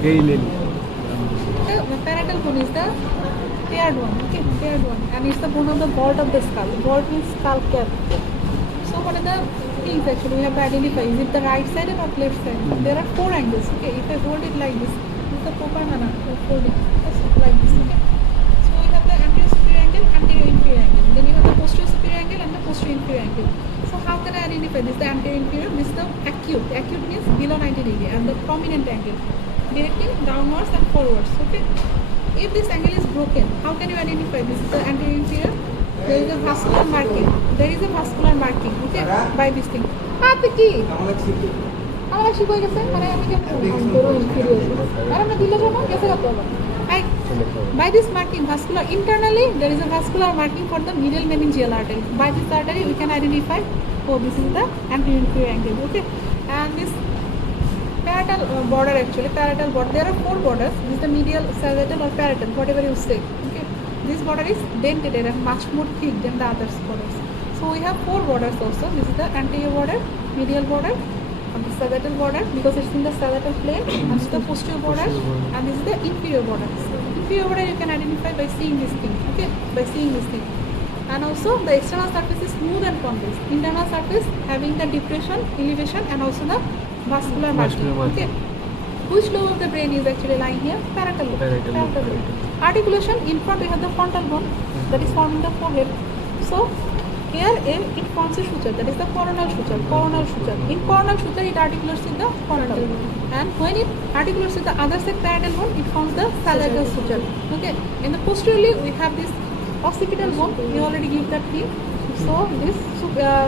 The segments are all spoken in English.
The parietal bone is the paired one, okay, paired one, and it's the bone of the vault of the skull. Vault means skull cap. So what are the things actually we have to identify? Is it the right side or left side? There are 4 angles, okay. If I hold it like this is the proper manner of holding, just like this, okay. So we have the anterior superior angle, anterior inferior angle. Then you have the posterior superior angle and the posterior inferior angle. So how can I identify this? The anterior inferior, this is the acute. Acute means below 90 degree, and the prominent angle directing downwards and forwards, okay. If this angle is broken, how can you identify this is the anterior inferior? There is a vascular marking. There is a vascular marking, okay, by this thing. By this marking, vascular internally, there is a vascular marking for the medial meningeal artery. By this artery, we can identify, oh, this is the anterior inferior angle, okay. And this parietal border, actually parietal border, there are 4 borders. This is the medial, sagittal or parietal, whatever you say, okay. This border is dented and much more thick than the other borders. So we have 4 borders also. This is the anterior border, medial border, and the sagittal border because it's in the sagittal plane, and this is the posterior border, and this is the inferior border. So inferior border you can identify by seeing this thing, okay, by seeing this thing. And also the external surface is smooth and convex. Internal surface having the depression, elevation, and also the vascular marking, okay. Which lobe of the brain is actually lying here? Parietal lobe. Parietal lobe. Articulation, in front we have the frontal bone that is forming the forehead. So here it forms a suture, that is the coronal suture. Coronal suture. In coronal suture it articulates with the frontal, and when it articulates with the other side parietal bone, it forms the sagittal suture. Okay. In the posteriorly we have this occipital bone. We already give that thing. So this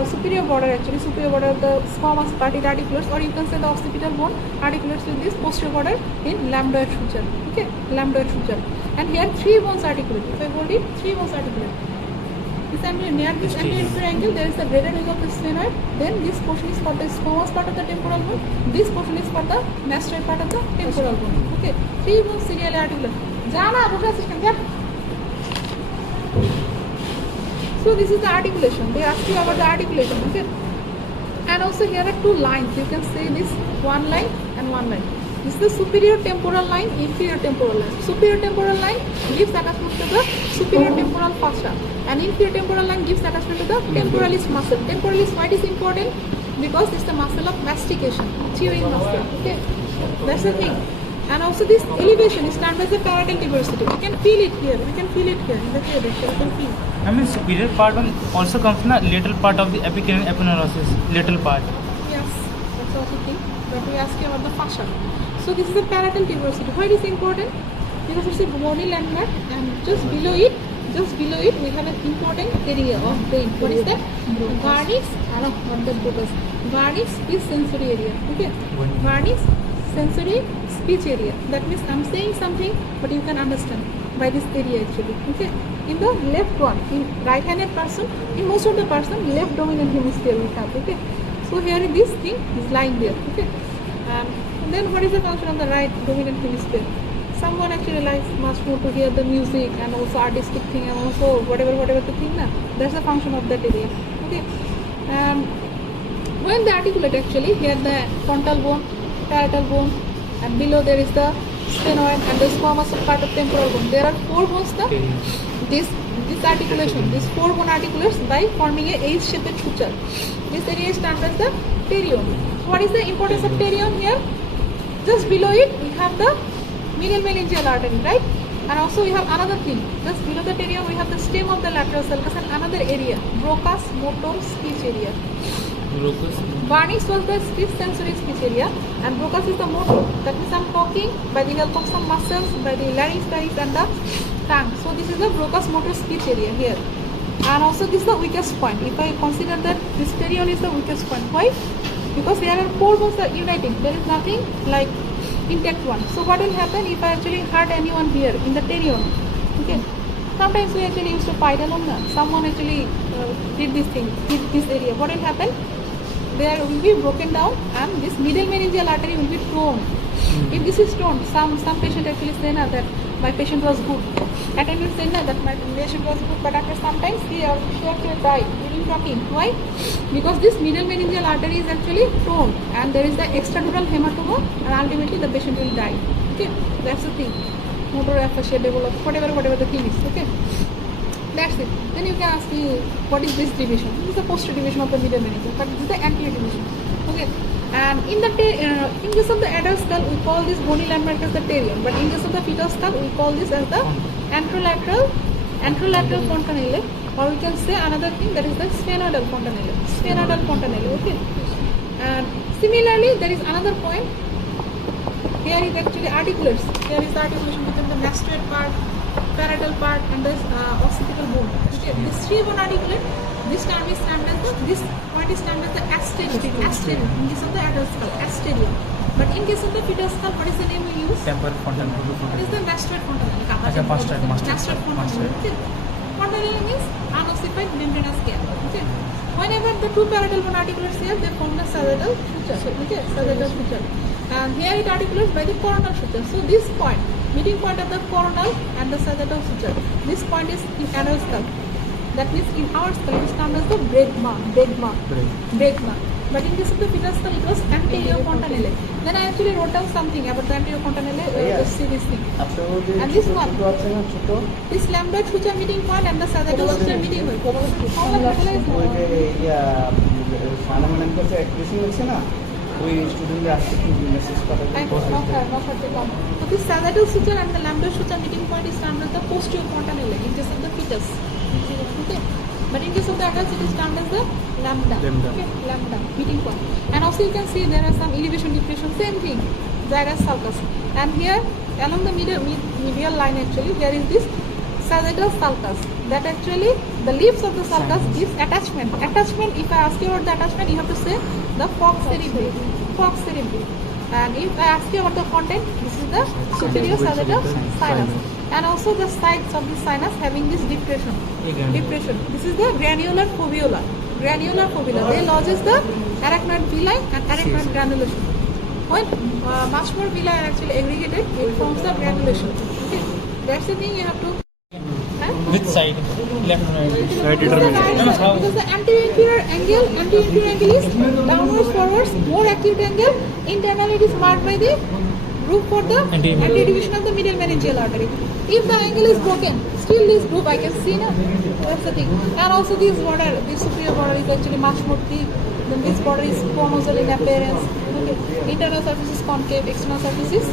superior border, actually superior border of the squamous part, it articulates, or you can say the occipital bone articulates with this posterior border in lambdoid suture, okay, lambdoid suture. And here 3 bones articulate. If I hold it, 3 bones articulate. This anterior, near this anterior inferior angle, there is the greater ring of the sphenoid. Then this portion is for the squamous part of the temporal bone. This portion is for the mastoid part of the temporal bone. Okay, 3 bones serially articulate. Jana, Bhusha system, yeah. So this is the articulation. They ask you about the articulation, okay. And also here are 2 lines. You can say this one line and one line. This is the superior temporal line, inferior temporal line. Superior temporal line gives attachment to the superior temporal fascia, and inferior temporal line gives attachment to the temporalis muscle. Temporalis, why it is important? Because it's the muscle of mastication, chewing muscle. Okay, that's the thing. And also this elevation is termed as the parietal tuberosity. We can feel it here. We can feel it here in the theory. We can feel. I mean, superior part one also comes from the lateral part of the epicranial aponeurosis. Lateral part. Yes, that's what we think. But we ask you about the fascia. So this is the parietal tuberosity. Why it is important? Because it's a bony landmark, and just below it, we have an important area of brain. What is that? Vernix. Not the focus. Vernix is sensory area. Okay. Vernix, sensory, speech area. That means I'm saying something, but you can understand by this area actually. Okay. In the left one, in right-handed person, in most of the person, left dominant hemisphere we have. Okay. So here this thing is lying there. Okay. And then what is the function of the right dominant hemisphere? Someone actually likes much more to hear the music and also artistic thing and also whatever the thing na. That's the function of that area. Okay. When they articulate actually, here the frontal bone, parietal bone, and below there is the sphenoid and the squamous part of temporal bone. There are 4 bones na. This articulation, this 4 bone articulates by forming a H-shaped suture. This area is termed as the pterion. What is the importance of pterion here? Just below it we have the medial meningeal artery, right? And also we have another thing. Just below the pterion we have the stem of the lateral sulcus and another area, Broca's motor speech area. Vernix was the speech sensory speech area, and Broca's is the motor. That means I'm talking by the help of some muscles, by the larynx, and the tongue. So this is the Broca's motor speech area here. And also this is the weakest point. If I consider that this pterion is the weakest point, why? Because there are 4 bones that are uniting. There is nothing like intact one. So what will happen if I actually hurt anyone here in the pterion? Okay. Sometimes we actually used to fight alone. Someone actually did this thing, did this area. What will happen? There will be broken down, and this medial meningeal artery will be torn. If this is torn, some patient actually say that my patient was good. Attendant say that my patient was good, but after some time she actually died during talking. Why? Because this medial meningeal artery is actually torn, and there is the extradural hematoma, and ultimately the patient will die. Okay, that's the thing. Motor aphasia develop, whatever the thing is. Okay, that's it. Then you can ask me, what is this division? This is the posterior division of the middle meninges, but this is the anterior division. Okay, and in case of the adult skull, we call this bony landmark as the terium, but in case of the fetal skull, we call this as the anterolateral fontanelle, or we can say another thing, that is the sphenoidal fontanelle. Okay, and similarly, there is another point. Here is actually articulates. Here is the articulation between the mastoid part, parietal part, and the occipital bone. Okay, this 3 bone articulate. This term is termed as this point is termed as the asterium. In case of the adult skull, asterium. But in case of the fetal skull, what is the name we use? Temporal fontanelle. What is the mastoid fontanelle? Mastoid. Mastoid fontanelle. Okay. Fontanelle means unossified membranous gap. Okay. Whenever the 2 parietal bone articulates here, they form the sagittal suture. Okay, sagittal suture. And here it articulates by the coronal suture. So this point, meeting point of the coronal and the sagittal suture, this point is in adult skull. That means in our skull it is termed as the bregma. But in case of the fetal skull, it was anterior fontanelle. Then I actually wrote down something about the anterior fontanelle. Just see this thing. And this one, this lambdoid suture meeting point and the sagittal suture meeting point. How much visualize more? So this sagittal suture and the lambdoid suture meeting point is termed as the posterior fontanelle in case of the fetus. Okay. But in case of the adults, it is termed as the lambda. Okay, lambda meeting point. And also you can see there are some elevation depression, same thing, gyrus sulcus. And here along the medial line actually there is this sagittal sulcus. That actually the leaves of the sulcus gives attachment. Attachment. If I ask you about the attachment, you have to say the fox cerebri. And if I ask you about the content, this is the superior sagittal sinus. And also the sides of the sinus having this depression. This is the granular fovea. They lodges the arachnoid villi and arachnoid granulation. When much more villi are actually aggregated, it forms the granulation. Okay, that's the thing you have to. Which side? Left or right? Right, because the anterior angle is downwards, forwards, more acute angle. Internally, it is marked by the groove for the anterior division of the middle meningeal artery. If the angle is broken, still this groove I can see now. That's the thing. And also this border, this superior border is actually much more thick. Then this border is conusal in appearance. Okay. Internal surface is concave, external surface is